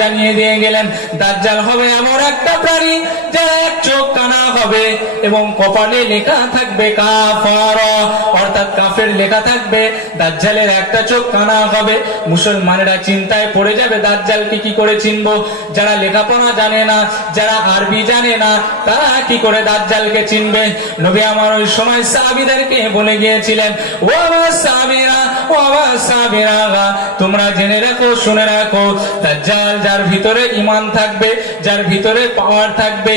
জানিয়ে দিয়ে গেলেন, দাজ্জাল হবে এমন একটা প্রাণী, যার এক চোখ কানা হবে এবং কপালে লেখা থাকবে কাফার। অর্থাৎ কাফের লেখা থাকবে, দাজ্জালের একটা চোখ কানা হবে। মুসলমানেরা চিন্তায় পড়ে যাবে, দাজ্জালকে কি করে চিনবো? যারা লেখাপড়া জানে না, যারা আরবি জানে না, তারা কি করে দাজ্জালকে চিনবে? নবী আমার ওই সময় সাহাবীদেরকে বলে গিয়েছিলেন, ও আমার সাহাবীরা তোমরা জেনে রাখো, শুনে রাখো যার ভিতরে ঈমান থাকবে, যার ভিতরে পাওয়ার থাকবে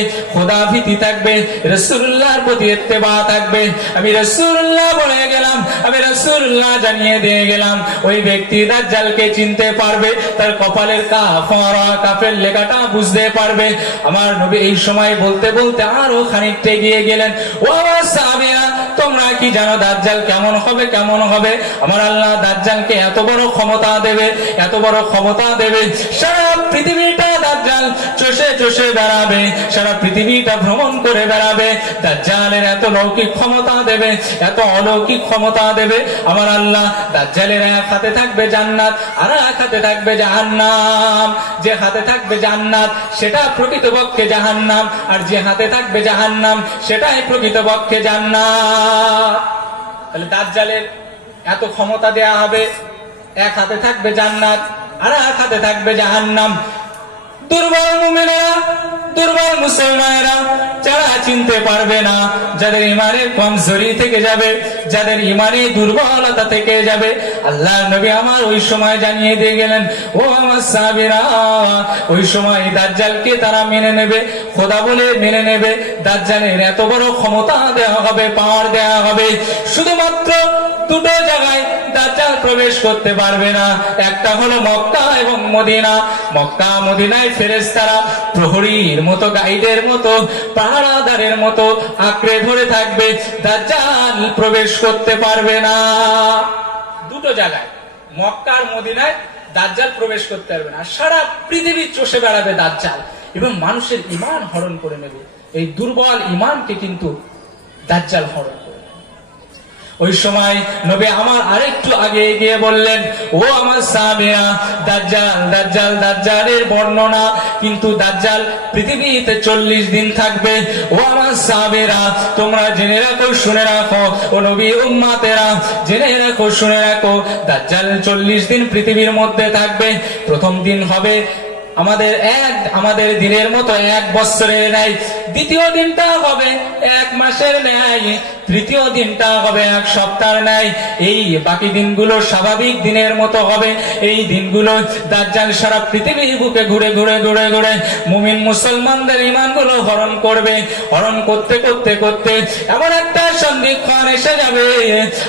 থাকবে, রাসূলুল্লাহর প্রতি থাকবে, আমি রাসূলুল্লাহ বলে গেলাম, আমি রাসূলুল্লাহ জানিয়ে দিয়ে গেলাম, ওই ব্যক্তি দাজ্জালকে চিনতে পারবে, তার কপালের কাফারা, কাফের লেখাটা বুঝতে পারবে, আমার নবী এই সময় বলতে বলতে আরও খানিকটা এগিয়ে গেলেন, ও তোমরা কি জানো দাজ্জাল কেমন হবে কেমন হবে? আমার আল্লাহ দাজ্জালকে এত বড় ক্ষমতা দেবে, এত বড় ক্ষমতা দেবে। সারা পৃথিবীটা দাজ্জাল চষে চষে বেড়াবে, সারা পৃথিবীটা ভ্রমণ করে বেড়াবে। দাজ্জালের এত লৌকিক ক্ষমতা দেবে, এত অলৌকিক ক্ষমতা দেবে। আমার আল্লাহ দাজ্জালের এক হাতে থাকবে জান্নাত, আর এক হাতে থাকবে জাহান্নাম। যে হাতে থাকবে জান্নাত, সেটা প্রকৃতপক্ষে জাহান্নাম, আর যে হাতে থাকবে জাহান্নাম, সেটাই প্রকৃতপক্ষে জান্নাত। তাহলে দাজ্জালের এত ক্ষমতা দেয়া হবে। এক হাতে থাকবে জান্নাত, আর এক হাতে থাকবে জাহান্নাম। দুর্বল মুমিনেরা, দুর্বল মুসলমানেরা চিনতে পারবে না। যাদের ইমানের কমজোরি থেকে যাবে, যাদের ইমানে দুর্বলতা থেকে যাবে, আল্লাহ নবী আমার ওই সময় জানিয়ে দিয়ে গেলেন, ও আমার সাহাবীরা, ওই সময় দাজ্জালকে তারা মেনে নেবে, খোদা বলে মেনে নেবে, দাজ্জালের এত বড় ক্ষমতা দেওয়া হবে, পাওয়ার দেওয়া হবে। শুধুমাত্র দুটো জায়গায় দাজ্জাল প্রবেশ করতে পারবে না। একটা হলো মক্কা এবং মদিনা। মক্কা, মদিনায় ফেরেশতারা প্রহরীর মতো, গাইডের মতো পাহারাদারের মতো আঁকড়ে ধরে থাকবে, দাজ্জাল প্রবেশ করতে পারবে না দুটো জায়গায়, মক্কা আর মদিনায় দাজ্জাল প্রবেশ করতে পারবে না সারা পৃথিবী চষে বেড়াবে দাজ্জাল এবং মানুষের ইমান হরণ করে নেবে এই দুর্বল ইমানকে কিন্তু দাজ্জাল হরণ। ওই সময় নবী আমার আরেকটু আগে এগিয়ে বললেন, ও আমার সামিয়া দাজ্জাল দাজ্জাল দাজ্জালের বর্ণনা, কিন্তু দাজ্জাল পৃথিবীতে চল্লিশ দিন থাকবে। ও আমার সাবেরা তোমরা জেনে রাখো, শুনে রাখো। ও নবী উম্মাতেরা, জেনে রাখো, শুনে রাখো। দাজ্জাল চল্লিশ দিন পৃথিবীর মধ্যে থাকবে। প্রথম দিন হবে আমাদের এক, আমাদের দিনের মতো এক বছরের ন্যায়। দ্বিতীয় দিনটা হবে এক মাসের ন্যায়, তৃতীয় দিনটা হবে এক সপ্তাহের ন্যায়। এই বাকি দিনগুলো স্বাভাবিক দিনের মতো হবে। এই দিনগুলো দাজ্জাল সারা পৃথিবী বুকে ঘুরে ঘুরে ঘুরে ঘুরে মুমিন মুসলমানদের ইমানগুলো হরণ করবে। হরণ করতে করতে করতে এমন একটা সন্ধিক্ষণ এসে যাবে।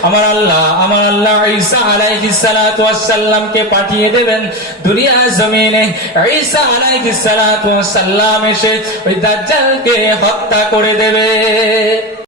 আমার আল্লাহ আমার আল্লাহ ঈসা আলাইহিস সালাতু ওয়াস সালামকে পাঠিয়ে দেবেন দুনিয়া জমিনে। ঈসা আলাইহিস সালাতু ওয়াস সালাম এসে ওই দাজ্জালকে হত্যা করে দেবে।